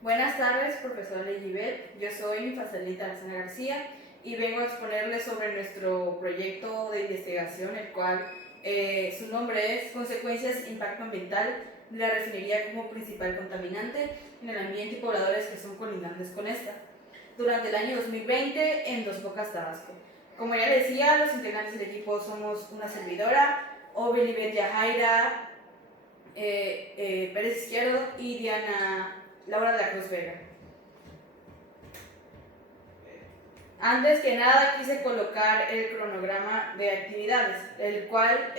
Buenas tardes, profesor Leyibet. Yo soy Facelita Arzana García y vengo a exponerles sobre nuestro proyecto de investigación, el cual su nombre es Consecuencias Impacto Ambiental de la refinería como principal contaminante en el ambiente y pobladores que son colindantes con esta, durante el año 2020 en Dos Bocas, Tabasco. Como ya decía, los integrantes del equipo somos una servidora, Obelibet Yajaira Pérez Izquierdo y Diana Laura de la Cruz Vega. Antes que nada quise colocar el cronograma de actividades, el cual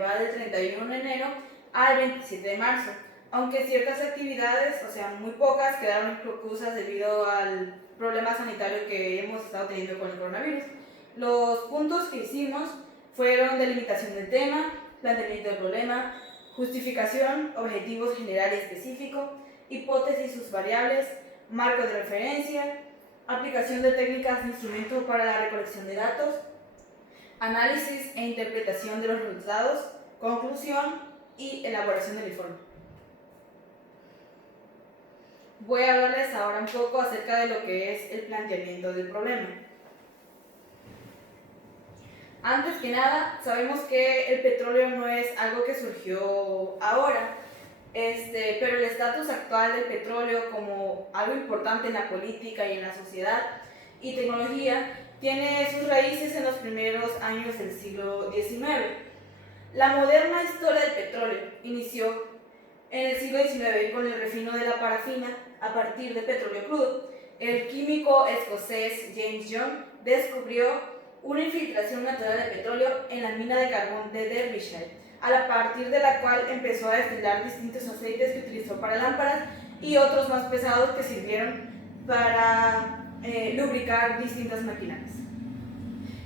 va del 31 de enero al 27 de marzo, aunque ciertas actividades, o sea muy pocas, quedaron inconclusas debido al problema sanitario que hemos estado teniendo con el coronavirus. Los puntos que hicimos fueron delimitación del tema, planteamiento del problema, justificación, objetivos general y específico, hipótesis y sus variables, marco de referencia, aplicación de técnicas de instrumento para la recolección de datos, análisis e interpretación de los resultados, conclusión y elaboración del informe. Voy a hablarles ahora un poco acerca de lo que es el planteamiento del problema. Antes que nada, sabemos que el petróleo no es algo que surgió ahora, pero el estatus actual del petróleo como algo importante en la política y en la sociedad y tecnología tiene sus raíces en los primeros años del siglo XIX. La moderna historia del petróleo inició en el siglo XIX con el refino de la parafina a partir de petróleo crudo. El químico escocés James Young descubrió una infiltración natural de petróleo en la mina de carbón de Derbyshire, a partir de la cual empezó a destilar distintos aceites que utilizó para lámparas y otros más pesados que sirvieron para lubricar distintas maquinarias.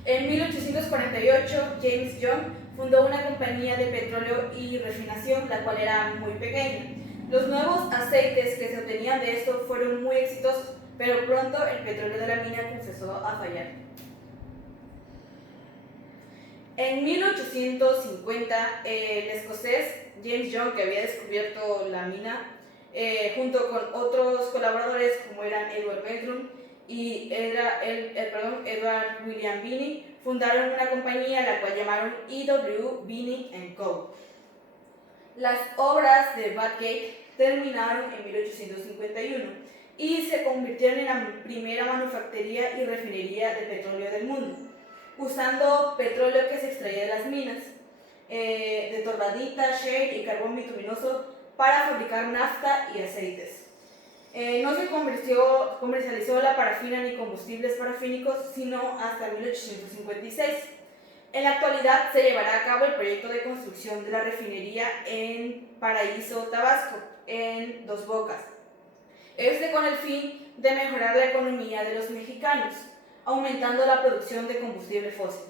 En 1848, James Young fundó una compañía de petróleo y refinación, la cual era muy pequeña. Los nuevos aceites que se obtenían de esto fueron muy exitosos, pero pronto el petróleo de la mina comenzó a fallar. En 1850, el escocés James Young, que había descubierto la mina, junto con otros colaboradores como eran Edward Bedroom y Edward William Binney, fundaron una compañía la cual llamaron E.W. Binney & Co. Las obras de Bathgate terminaron en 1851 y se convirtieron en la primera manufactoría y refinería de petróleo del mundo, usando petróleo que se extraía de las minas, de torbadita, shale y carbón bituminoso para fabricar nafta y aceites. No se comercializó la parafina ni combustibles parafínicos sino hasta 1856. En la actualidad se llevará a cabo el proyecto de construcción de la refinería en Paraíso, Tabasco, en Dos Bocas. Con el fin de mejorar la economía de los mexicanos, aumentando la producción de combustible fósil.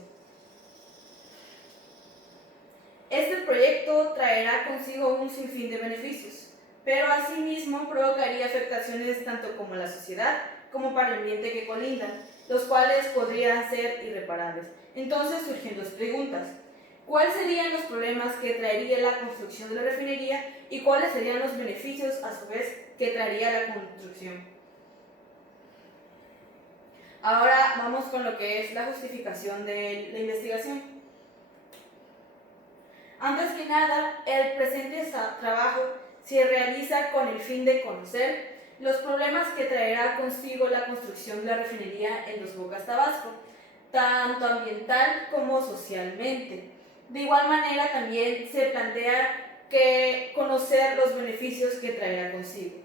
Este proyecto traerá consigo un sinfín de beneficios, pero asimismo provocaría afectaciones tanto como a la sociedad como para el ambiente que colindan, los cuales podrían ser irreparables. Entonces surgen dos preguntas: ¿cuáles serían los problemas que traería la construcción de la refinería y cuáles serían los beneficios a su vez que traería la construcción? Ahora vamos con lo que es la justificación de la investigación. Antes que nada, el presente trabajo se realiza con el fin de conocer los problemas que traerá consigo la construcción de la refinería en Dos Bocas, Tabasco, tanto ambiental como socialmente. De igual manera, también se plantea que conocer los beneficios que traerá consigo.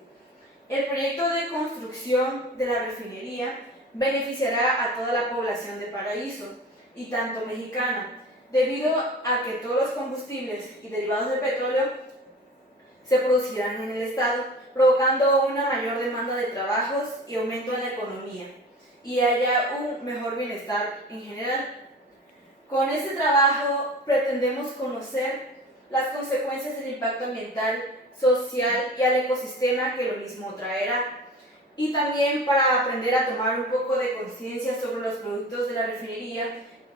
El proyecto de construcción de la refinería beneficiará a toda la población de Paraíso y tanto mexicana, debido a que todos los combustibles y derivados del petróleo se producirán en el estado, provocando una mayor demanda de trabajos y aumento en la economía, y haya un mejor bienestar en general. Con este trabajo pretendemos conocer las consecuencias del impacto ambiental, social y al ecosistema que lo mismo traerá, y también para aprender a tomar un poco de conciencia sobre los productos de la refinería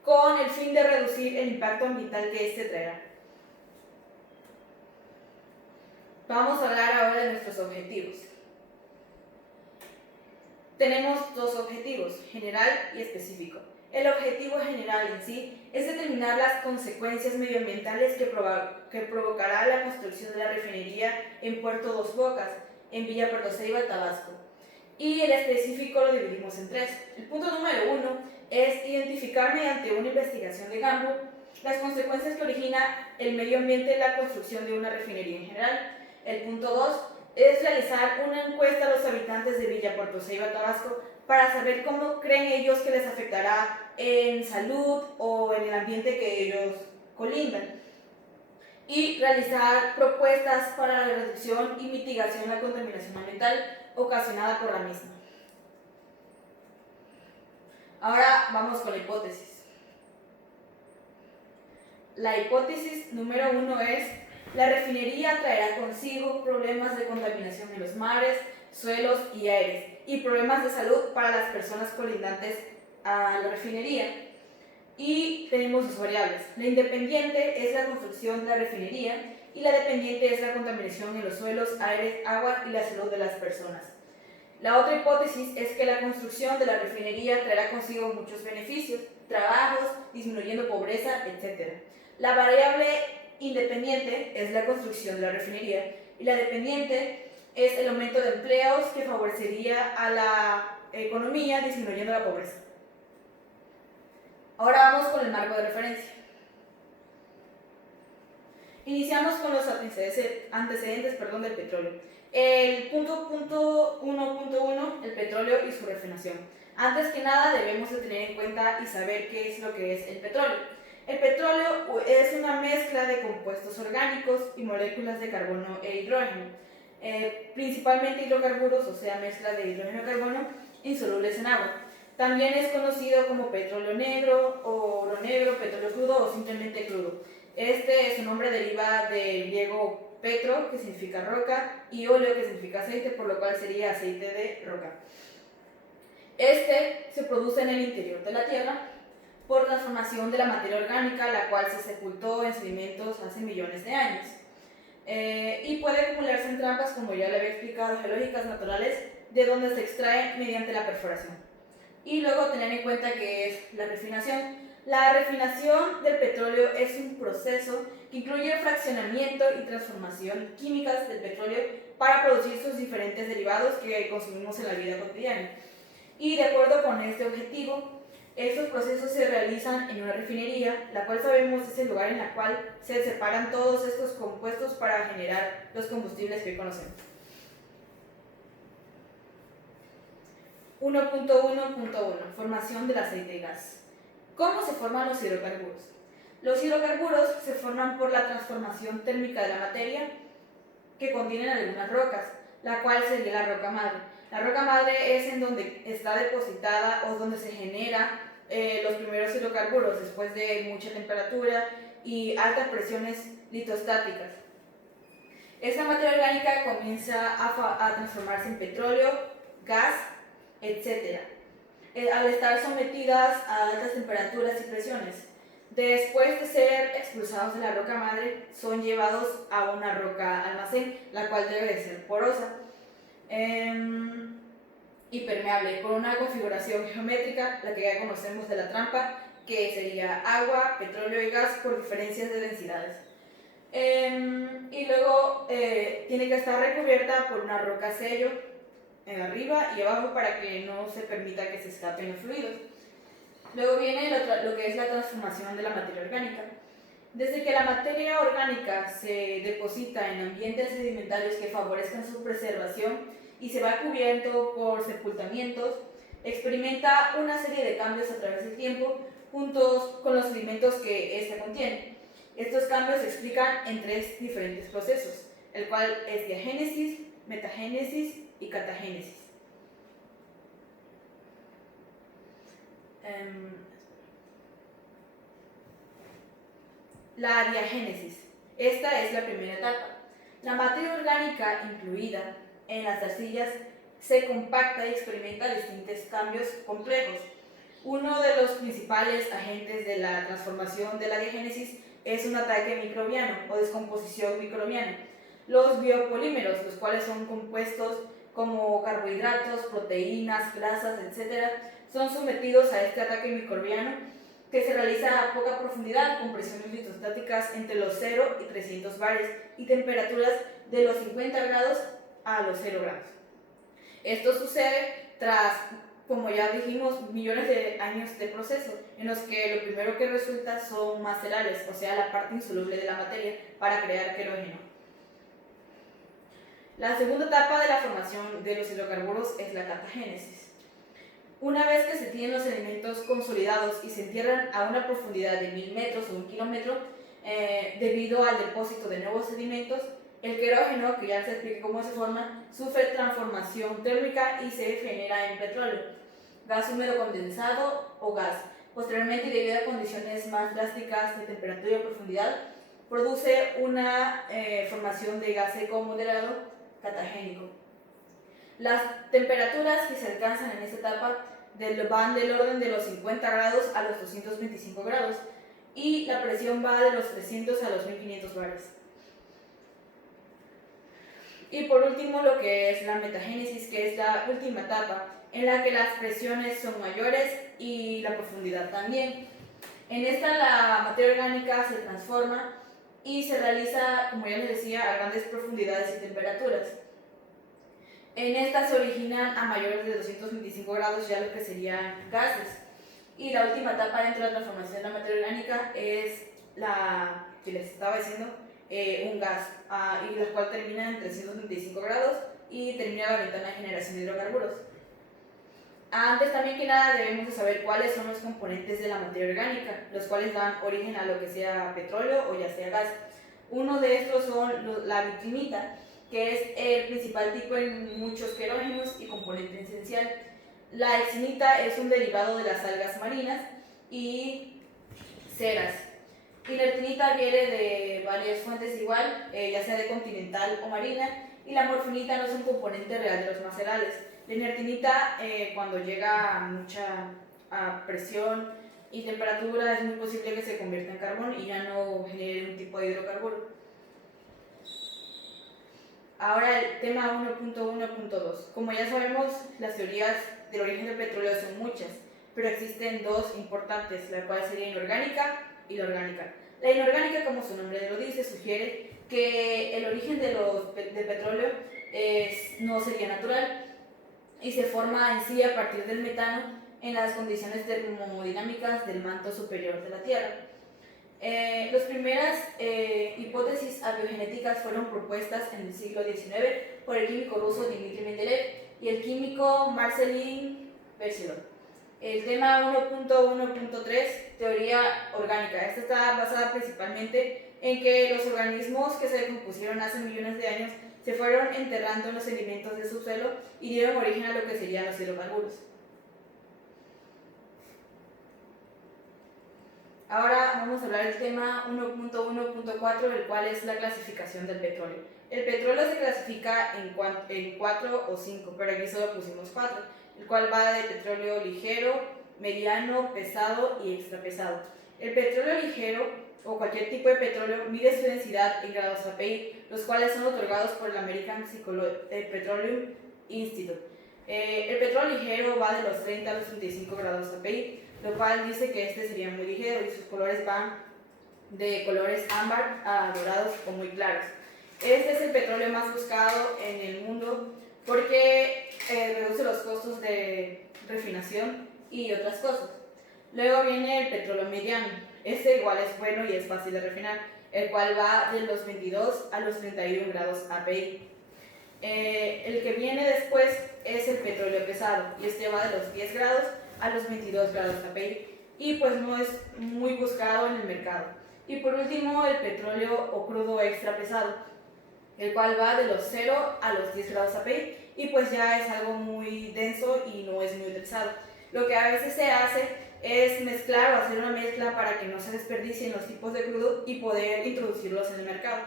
con el fin de reducir el impacto ambiental que este traerá. Vamos a hablar ahora de nuestros objetivos. tenemos dos objetivos, general y específico. El objetivo general en sí es determinar las consecuencias medioambientales que provocará la construcción de la refinería en Puerto Dos Bocas, en Villa Puerto Ceiba, Tabasco. Y el específico lo dividimos en tres. El punto número 1 es identificar mediante una investigación de campo las consecuencias que origina el medio ambiente en la construcción de una refinería en general. El punto 2 es realizar una encuesta a los habitantes de Villa Puerto Ceiba, Tabasco, para saber cómo creen ellos que les afectará en salud o en el ambiente que ellos colindan. Y realizar propuestas para la reducción y mitigación de la contaminación ambiental ocasionada por la misma. Ahora vamos con la hipótesis. La hipótesis número 1 es: la refinería traerá consigo problemas de contaminación en los mares, suelos y aires, y problemas de salud para las personas colindantes a la refinería. Y tenemos dos variables. La independiente es la construcción de la refinería y la dependiente es la contaminación en los suelos, aires, agua y la salud de las personas. La otra hipótesis es que la construcción de la refinería traerá consigo muchos beneficios, trabajos, disminuyendo pobreza, etc. La variable independiente es la construcción de la refinería y la dependiente es el aumento de empleos que favorecería a la economía disminuyendo la pobreza. Ahora vamos con el marco de referencia. Iniciamos con los antecedentes del petróleo. El punto 1.1, el petróleo y su refinación. Antes que nada debemos de tener en cuenta y saber qué es lo que es el petróleo. El petróleo es una mezcla de compuestos orgánicos y moléculas de carbono e hidrógeno, principalmente hidrocarburos, o sea, mezcla de hidrógeno y carbono insolubles en agua. También es conocido como petróleo negro, o oro negro, petróleo crudo o simplemente crudo. Su nombre deriva del griego petro, que significa roca, y óleo, que significa aceite, por lo cual sería aceite de roca. Se produce en el interior de la Tierra por transformación de la materia orgánica, la cual se sepultó en sedimentos hace millones de años. Y puede acumularse en trampas, como ya le había explicado, geológicas naturales, de donde se extrae mediante la perforación. Y luego tener en cuenta que es la refinación. La refinación del petróleo es un proceso que incluye el fraccionamiento y transformación químicas del petróleo para producir sus diferentes derivados que consumimos en la vida cotidiana. Y de acuerdo con este objetivo, estos procesos se realizan en una refinería, la cual sabemos es el lugar en el cual se separan todos estos compuestos para generar los combustibles que hoy conocemos. 1.1.1 Formación del aceite y gas. ¿Cómo se forman los hidrocarburos? Los hidrocarburos se forman por la transformación térmica de la materia que contienen algunas rocas, la cual sería la roca madre. La roca madre es en donde está depositada o donde se genera los primeros hidrocarburos después de mucha temperatura y altas presiones litostáticas. Esta materia orgánica comienza a transformarse en petróleo, gas, etc. Al estar sometidas a altas temperaturas y presiones. Después de ser expulsados de la roca madre, son llevados a una roca almacén, la cual debe de ser porosa y permeable, con una configuración geométrica, la que ya conocemos de la trampa, que sería agua, petróleo y gas por diferencias de densidades. Y luego tiene que estar recubierta por una roca sello arriba y abajo para que no se permita que se escapen los fluidos. Luego viene lo que es la transformación de la materia orgánica. Desde que la materia orgánica se deposita en ambientes sedimentarios que favorezcan su preservación y se va cubriendo por sepultamientos, experimenta una serie de cambios a través del tiempo juntos con los sedimentos que ésta contiene. Estos cambios se explican en tres diferentes procesos, el cual es diagénesis, metagénesis y catagénesis. La diagénesis. Esta es la primera etapa. La materia orgánica incluida en las arcillas se compacta y experimenta distintos cambios complejos. Uno de los principales agentes de la transformación de la diagénesis es un ataque microbiano o descomposición microbiana. Los biopolímeros, los cuales son compuestos como carbohidratos, proteínas, grasas, etc., son sometidos a este ataque microbiano que se realiza a poca profundidad con presiones litostáticas entre los 0 y 300 bares y temperaturas de los 50 grados a los 0 grados. Esto sucede tras, como ya dijimos, millones de años de proceso, en los que lo primero que resulta son macerales, o sea, la parte insoluble de la materia, para crear querógeno. La segunda etapa de la formación de los hidrocarburos es la catagénesis. Una vez que se tienen los elementos consolidados y se entierran a una profundidad de 1000 metros o 1 kilómetro, debido al depósito de nuevos sedimentos, el querógeno, que ya se expliqué cómo se forma, sufre transformación térmica y se genera en petróleo, gas húmedo condensado o gas. Posteriormente, y debido a condiciones más drásticas de temperatura y profundidad, produce una formación de gas seco moderado catagénico. Las temperaturas que se alcanzan en esta etapa van del orden de los 50 grados a los 225 grados y la presión va de los 300 a los 1500 bares. Y por último, lo que es la metagénesis, que es la última etapa, en la que las presiones son mayores y la profundidad también. En esta la materia orgánica se transforma y se realiza, como ya les decía, a grandes profundidades y temperaturas. En esta se originan a mayores de 225 grados ya lo que serían gases. Y la última etapa dentro de la transformación de la materia orgánica es la que les estaba diciendo, un gas, y la cual termina en 335 grados y termina la ventana de generación de hidrocarburos. Antes también que nada debemos de saber cuáles son los componentes de la materia orgánica, los cuales dan origen a lo que sea petróleo o ya sea gas. Uno de estos son la vitrinita, que es el principal tipo en muchos querógenos y componente esencial. La hexinita es un derivado de las algas marinas y ceras. Y la ertinita viene de varias fuentes igual, ya sea de continental o marina, y la morfinita no es un componente real de los macerales. La inertinita, cuando llega a mucha presión y temperatura, es muy posible que se convierta en carbón y ya no genere un tipo de hidrocarburo. Ahora el tema 1.1.2. Como ya sabemos, las teorías del origen del petróleo son muchas, pero existen dos importantes, la cual sería inorgánica y la orgánica. La inorgánica, como su nombre lo dice, sugiere que el origen del petróleo no sería natural y se forma en sí a partir del metano en las condiciones termodinámicas del manto superior de la Tierra. Las primeras hipótesis abiogenéticas fueron propuestas en el siglo XIX por el químico ruso Dmitry Mendeleev y el químico Marcelin Berthelot. El tema 1.1.3, teoría orgánica. Esta está basada principalmente en que los organismos que se decompusieron hace millones de años se fueron enterrando en los sedimentos del subsuelo y dieron origen a lo que serían los hidrocarburos. Ahora vamos a hablar del tema 1.1.4, el cual es la clasificación del petróleo. El petróleo se clasifica en 4 o 5, pero aquí solo pusimos 4, el cual va de petróleo ligero, mediano, pesado y extra pesado. El petróleo ligero o cualquier tipo de petróleo mide su densidad en grados API, los cuales son otorgados por el American Petroleum Institute. El petróleo ligero va de los 30 a los 35 grados API, lo cual dice que este sería muy ligero y sus colores van de colores ámbar a dorados o muy claros. Este es el petróleo más buscado en el mundo porque reduce los costos de refinación y otras cosas. Luego viene el petróleo mediano. Este igual es bueno y es fácil de refinar, el cual va de los 22 a los 31 grados API. El que viene después es el petróleo pesado y este va de los 10 grados a los 22 grados API y pues no es muy buscado en el mercado. Y por último el petróleo o crudo extra pesado, el cual va de los 0 a los 10 grados API y pues ya es algo muy denso y no es muy utilizado. Lo que a veces se hace es mezclar o hacer una mezcla para que no se desperdicien los tipos de crudo y poder introducirlos en el mercado.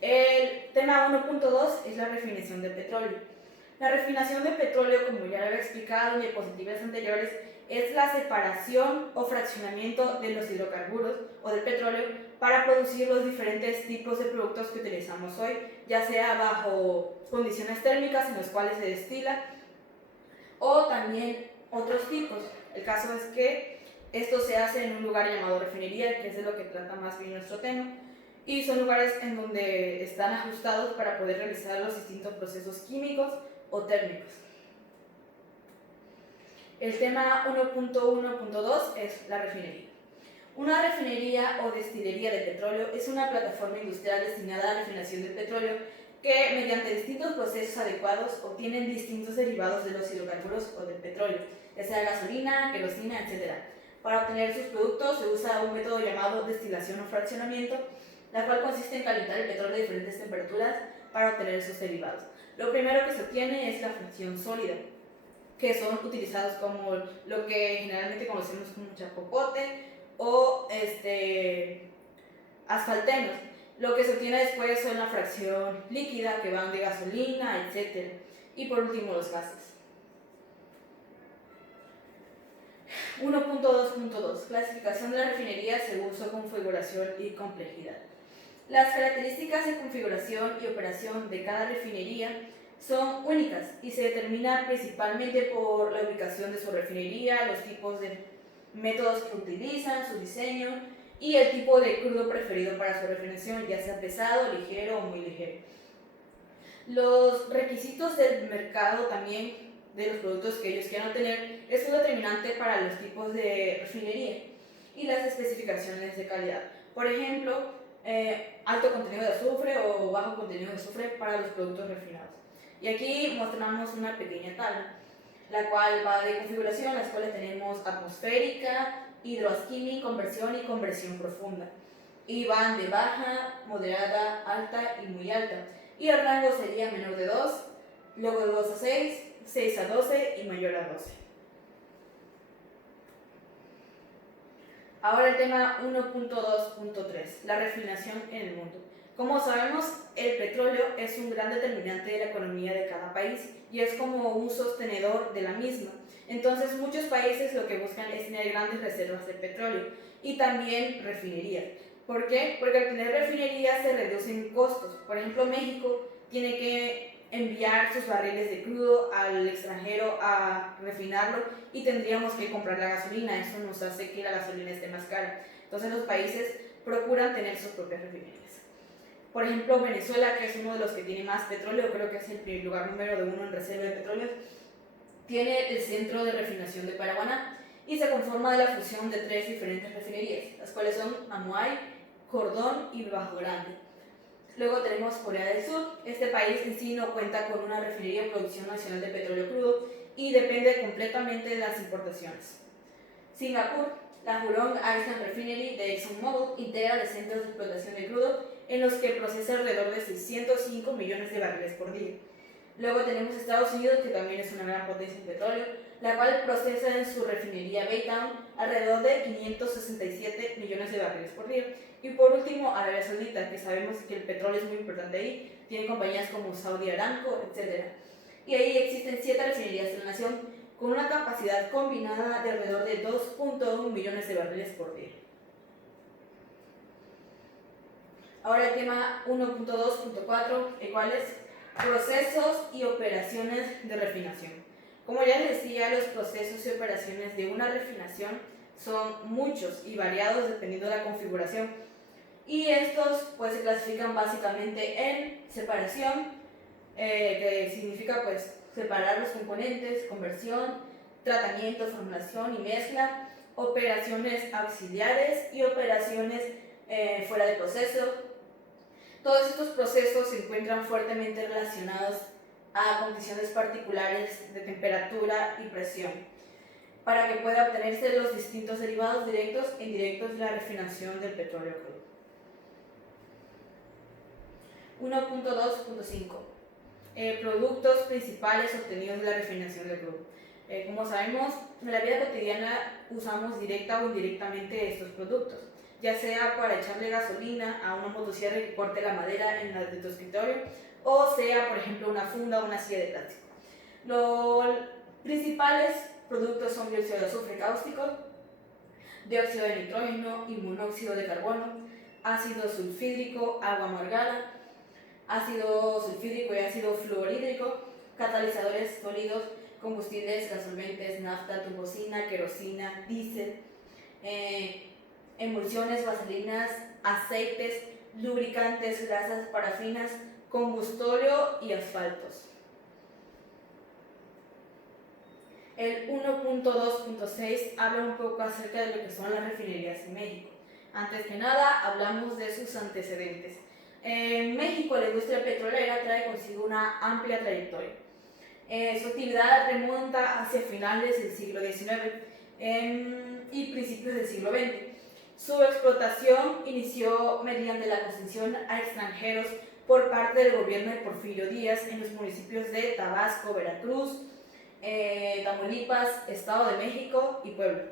El tema 1.2 es la refinación del petróleo. La refinación de petróleo, como ya lo había explicado en diapositivas anteriores, es la separación o fraccionamiento de los hidrocarburos o del petróleo para producir los diferentes tipos de productos que utilizamos hoy, ya sea bajo condiciones térmicas en las cuales se destila, o también otros tipos. El caso es que esto se hace en un lugar llamado refinería, que es de lo que trata más bien nuestro tema, y son lugares en donde están ajustados para poder realizar los distintos procesos químicos o térmicos. El tema 1.1.2 es la refinería. Una refinería o destilería de petróleo es una plataforma industrial destinada a la refinación del petróleo que, mediante distintos procesos adecuados, obtienen distintos derivados de los hidrocarburos o del petróleo, ya sea gasolina, querosina, etc. Para obtener sus productos se usa un método llamado destilación o fraccionamiento, la cual consiste en calentar el petróleo a diferentes temperaturas para obtener sus derivados. Lo primero que se obtiene es la fracción sólida, que son utilizados como lo que generalmente conocemos como chapopote o asfaltenos. Lo que se obtiene después son la fracción líquida, que van de gasolina, etc. Y por último, los gases. 1.2.2 Clasificación de la refinería según su configuración y complejidad. Las características de configuración y operación de cada refinería son únicas y se determinan principalmente por la ubicación de su refinería, los tipos de métodos que utilizan, su diseño y el tipo de crudo preferido para su refinación, ya sea pesado, ligero o muy ligero. Los requisitos del mercado también de los productos que ellos quieran obtener es un determinante para los tipos de refinería y las especificaciones de calidad. Por ejemplo, alto contenido de azufre o bajo contenido de azufre para los productos refinados. Y aquí mostramos una pequeña tabla, la cual va de configuración, las cuales tenemos atmosférica, hidroalquimia, conversión y conversión profunda. Y van de baja, moderada, alta y muy alta. Y el rango sería menor de 2, luego de 2 a 6, 6 a 12 y mayor a 12. Ahora el tema 1.2.3, la refinación en el mundo. Como sabemos, el petróleo es un gran determinante de la economía de cada país y es como un sostenedor de la misma. Entonces, muchos países lo que buscan es tener grandes reservas de petróleo y también refinerías. ¿Por qué? Porque al tener refinerías se reducen costos. Por ejemplo, México tiene que enviar sus barriles de crudo al extranjero a refinarlo y tendríamos que comprar la gasolina. Eso nos hace que la gasolina esté más cara. Entonces, los países procuran tener sus propias refinerías. Por ejemplo, Venezuela, que es uno de los que tiene más petróleo, creo que es el lugar número 1 en reserva de petróleo, tiene el centro de refinación de Paraguaná y se conforma de la fusión de 3 diferentes refinerías, las cuales son Amuay, Cordón y Bajo Grande. Luego tenemos Corea del Sur. Este país en sí no cuenta con una refinería de producción nacional de petróleo crudo y depende completamente de las importaciones. Singapur, la Jurong Island Refinery de ExxonMobil integra los centros de explotación de crudo en los que procesa alrededor de 605 millones de barriles por día. Luego tenemos Estados Unidos, que también es una gran potencia en petróleo, la cual procesa en su refinería Baytown alrededor de 567 millones de barriles por día. Y por último, Arabia Saudita, que sabemos que el petróleo es muy importante ahí, tiene compañías como Saudi Aramco, etc. Y ahí existen 7 refinerías de la nación con una capacidad combinada de alrededor de 2.1 millones de barriles por día. Ahora el tema 1.2.4, iguales procesos y operaciones de refinación. Como ya les decía, los procesos y operaciones de una refinación son muchos y variados dependiendo de la configuración. Y estos pues se clasifican básicamente en separación, que significa pues separar los componentes, conversión, tratamiento, formulación y mezcla, operaciones auxiliares y operaciones fuera de proceso. Todos estos procesos se encuentran fuertemente relacionados a condiciones particulares de temperatura y presión, para que pueda obtenerse los distintos derivados directos e indirectos de la refinación del petróleo crudo. 1.2.5 Productos principales obtenidos de la refinación del crudo. Como sabemos, en la vida cotidiana usamos directa o indirectamente estos productos, ya sea para echarle gasolina a una motosierra que corte la madera en la de tu escritorio, o sea, por ejemplo, una funda o una silla de plástico. Los principales productos son dióxido de azufre cáustico, dióxido de nitrógeno y monóxido de carbono, ácido sulfídrico, agua amargada, ácido sulfídrico y ácido fluorhídrico, catalizadores sólidos, combustibles, gasolventes, nafta, turbocina, querosina, diésel, emulsiones, vaselinas, aceites, lubricantes, grasas, parafinas, combustóleo y asfaltos. El 1.2.6 habla un poco acerca de lo que son las refinerías en México. Antes que nada, hablamos de sus antecedentes. En México, la industria petrolera trae consigo una amplia trayectoria. Su actividad remonta hacia finales del siglo XIX y principios del siglo XX. Su explotación inició mediante la concesión a extranjeros por parte del gobierno de Porfirio Díaz en los municipios de Tabasco, Veracruz, Tamaulipas, Estado de México y Puebla.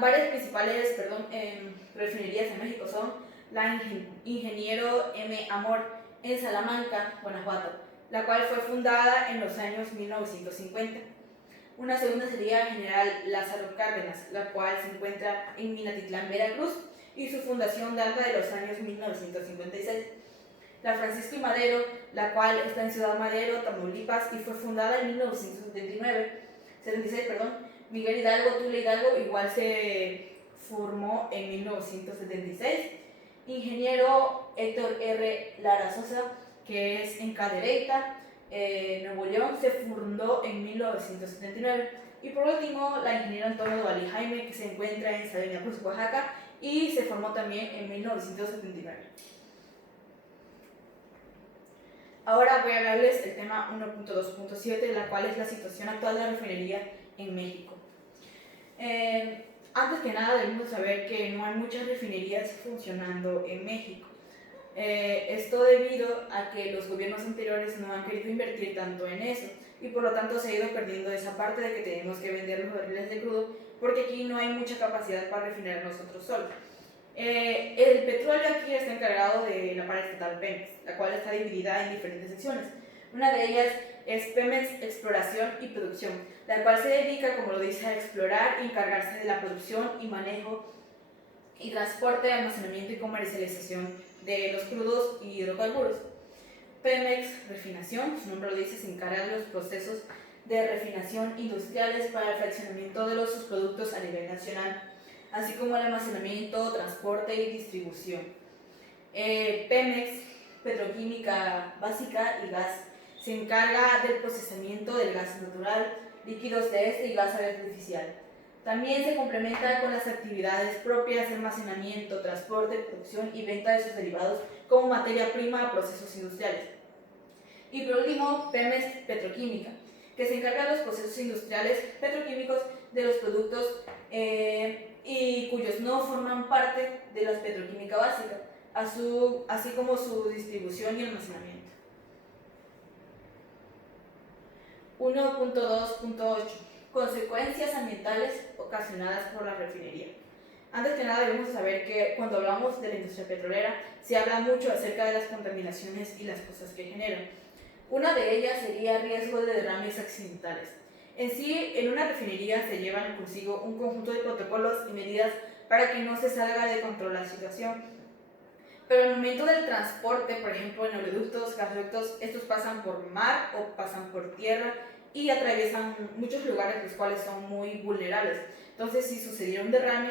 Varias principales refinerías en México son la Ingeniero M. Amor en Salamanca, Guanajuato, la cual fue fundada en los años 1950. Una segunda sería General Lázaro Cárdenas, la cual se encuentra en Minatitlán, Veracruz, y su fundación data de los años 1956. La Francisco y Madero, la cual está en Ciudad Madero, Tamaulipas, y fue fundada en 1976. Miguel Hidalgo, Tula Hidalgo, igual se formó en 1976. Ingeniero Héctor R. Lara Sosa, que es en Cadereyta, Nuevo León, se fundó en 1979. Y por último, la ingeniero Antonio Duvalí Jaime, que se encuentra en Salina Cruz, Oaxaca, y se formó también en 1979. Ahora voy a hablarles del tema 1.2.7, la cual es la situación actual de la refinería en México. Antes que nada debemos saber que no hay muchas refinerías funcionando en México. Esto debido a que los gobiernos anteriores no han querido invertir tanto en eso y por lo tanto se ha ido perdiendo esa parte de que tenemos que vender los barriles de crudo porque aquí no hay mucha capacidad para refinar nosotros solos. El petróleo aquí está encargado de la paraestatal Pemex, la cual está dividida en diferentes secciones. Una de ellas es Pemex Exploración y Producción, la cual se dedica, como lo dice, a explorar y encargarse de la producción y manejo y transporte, almacenamiento y comercialización de los crudos y hidrocarburos. Pemex Refinación, su nombre lo dice, se encarga de los procesos de refinación industriales para el fraccionamiento de los subproductos a nivel nacional, así como el almacenamiento, transporte y distribución. Pemex Petroquímica Básica y Gas se encarga del procesamiento del gas natural, líquidos de este y gas artificial. También se complementa con las actividades propias de almacenamiento, transporte, producción y venta de sus derivados como materia prima a procesos industriales. Y por último, Pemex Petroquímica, que se encarga de los procesos industriales petroquímicos de los productos y cuyos no forman parte de la petroquímica básica, así como su distribución y almacenamiento. 1.2.8 Consecuencias ambientales ocasionadas por la refinería. Antes que nada debemos saber que cuando hablamos de la industria petrolera se habla mucho acerca de las contaminaciones y las cosas que generan. Una de ellas sería riesgo de derrames accidentales. En sí, en una refinería se llevan consigo un conjunto de protocolos y medidas para que no se salga de control la situación. Pero al momento del transporte, por ejemplo en oleoductos, gasoductos, estos pasan por mar o pasan por tierra y atraviesan muchos lugares los cuales son muy vulnerables. Entonces, si sucediera un derrame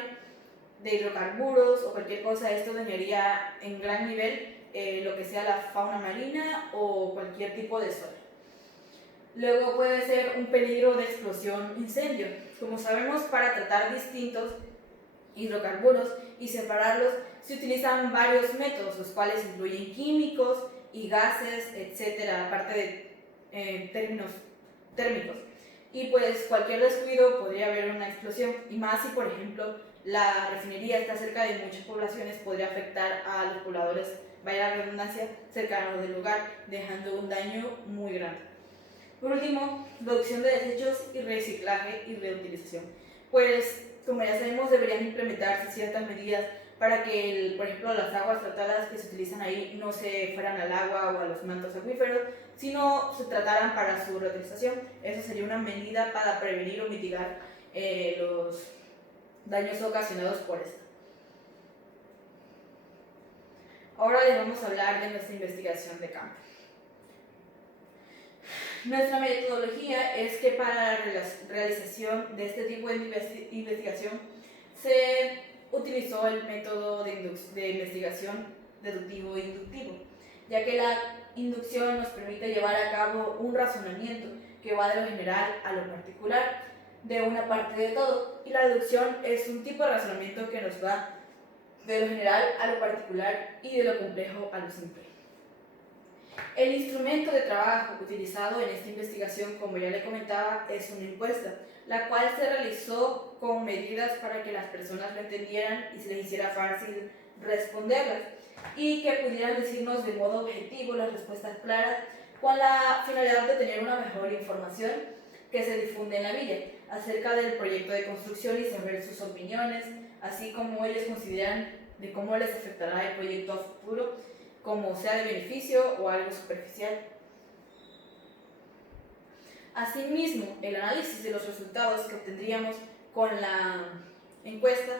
de hidrocarburos o cualquier cosa, esto dañaría en gran nivel lo que sea la fauna marina o cualquier tipo de suelo. Luego puede ser un peligro de explosión incendio. Como sabemos, para tratar distintos hidrocarburos y separarlos se utilizan varios métodos, los cuales incluyen químicos y gases, etcétera, aparte de términos térmicos. Y pues cualquier descuido podría haber una explosión, y más si por ejemplo la refinería está cerca de muchas poblaciones, podría afectar a los pobladores, vaya la redundancia, cercanos del lugar, dejando un daño muy grande. Por último, reducción de desechos y reciclaje y reutilización. Pues como ya sabemos, deberían implementarse ciertas medidas para que, por ejemplo, las aguas tratadas que se utilizan ahí no se fueran al agua o a los mantos acuíferos, sino se trataran para su reutilización. Eso sería una medida para prevenir o mitigar los daños ocasionados por esto. Ahora les vamos a hablar de nuestra investigación de campo. Nuestra metodología es que para la realización de este tipo de investigación se utilizó el método de investigación deductivo e inductivo, ya que la inducción nos permite llevar a cabo un razonamiento que va de lo general a lo particular, de una parte de todo, y la deducción es un tipo de razonamiento que nos va de lo general a lo particular y de lo complejo a lo simple. El instrumento de trabajo utilizado en esta investigación, como ya le comentaba, es una encuesta, la cual se realizó con medidas para que las personas lo entendieran y se les hiciera fácil responderlas y que pudieran decirnos de modo objetivo las respuestas claras, con la finalidad de tener una mejor información que se difunde en la villa acerca del proyecto de construcción y saber sus opiniones, así como ellos consideran de cómo les afectará el proyecto a futuro, como sea de beneficio o algo superficial. Asimismo, el análisis de los resultados que obtendríamos con la encuesta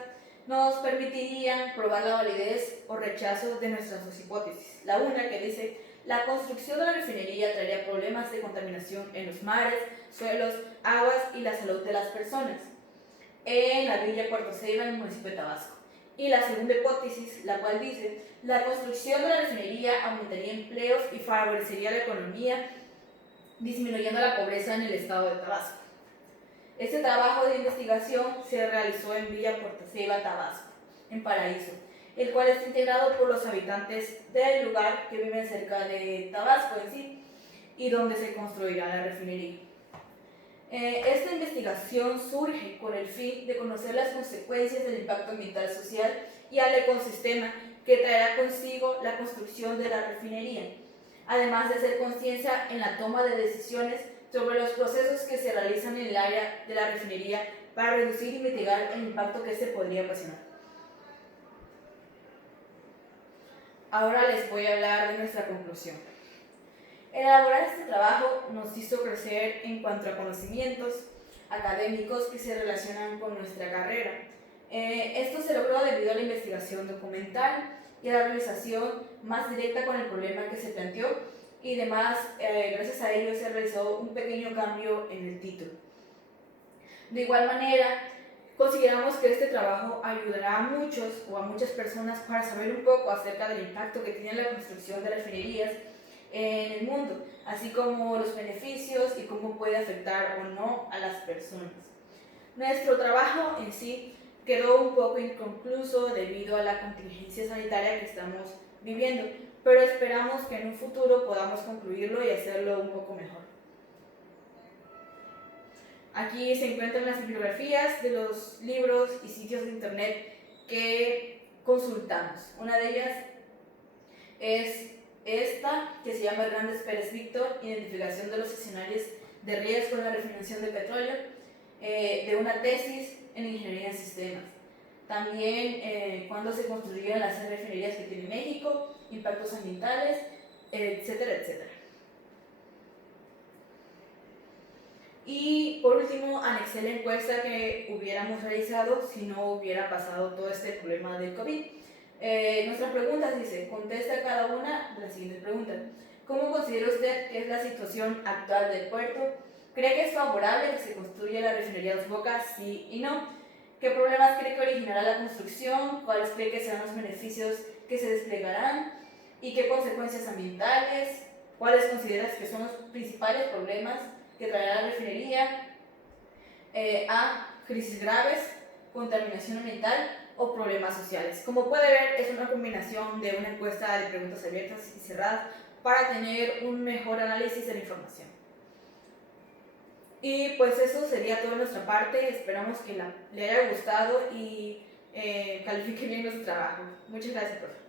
nos permitiría probar la validez o rechazo de nuestras dos hipótesis. La una, que dice: la construcción de la refinería traería problemas de contaminación en los mares, suelos, aguas y la salud de las personas en la villa Puerto Ceiba, en el municipio de Tabasco. Y la segunda hipótesis, la cual dice: la construcción de la refinería aumentaría empleos y favorecería la economía, disminuyendo la pobreza en el estado de Tabasco. Este trabajo de investigación se realizó en Villa Puerto Ceiba, Tabasco, en Paraíso, el cual está integrado por los habitantes del lugar que viven cerca de Tabasco en sí, y donde se construirá la refinería. Esta investigación surge con el fin de conocer las consecuencias del impacto ambiental social y al ecosistema que traerá consigo la construcción de la refinería, además de hacer conciencia en la toma de decisiones sobre los procesos que se realizan en el área de la refinería para reducir y mitigar el impacto que este podría ocasionar. Ahora les voy a hablar de nuestra conclusión. Elaborar este trabajo nos hizo crecer en cuanto a conocimientos académicos que se relacionan con nuestra carrera. Esto se logró debido a la investigación documental y a la realización más directa con el problema que se planteó, y además, gracias a ello se realizó un pequeño cambio en el título. De igual manera, consideramos que este trabajo ayudará a muchos o a muchas personas para saber un poco acerca del impacto que tiene la construcción de refinerías en el mundo, así como los beneficios y cómo puede afectar o no a las personas. Nuestro trabajo en sí quedó un poco inconcluso debido a la contingencia sanitaria que estamos viviendo, pero esperamos que en un futuro podamos concluirlo y hacerlo un poco mejor. Aquí se encuentran las bibliografías de los libros y sitios de internet que consultamos. Una de ellas es esta, que se llama Hernández Pérez Víctor, Identificación de los escenarios de riesgo en la refinación de petróleo, de una tesis en Ingeniería en Sistemas. También cuándo se construyeron las refinerías que tiene México, impactos ambientales, etcétera, etcétera. Y por último, anexé la encuesta que hubiéramos realizado si no hubiera pasado todo este problema del COVID. Nuestra pregunta dice: contesta cada una de las siguientes preguntas. ¿Cómo considera usted que es la situación actual del puerto? ¿Cree que es favorable que se construya la refinería Dos Bocas? Sí y no. ¿Qué problemas cree que originará la construcción? ¿Cuáles cree que serán los beneficios que se desplegarán? ¿Y qué consecuencias ambientales? ¿Cuáles consideras que son los principales problemas que traerá la refinería? A. Crisis graves, contaminación ambiental o problemas sociales. Como puede ver, es una combinación de una encuesta de preguntas abiertas y cerradas para tener un mejor análisis de la información. Y pues eso sería todo de nuestra parte. Esperamos que le haya gustado y califique bien nuestro trabajo. Muchas gracias, profe.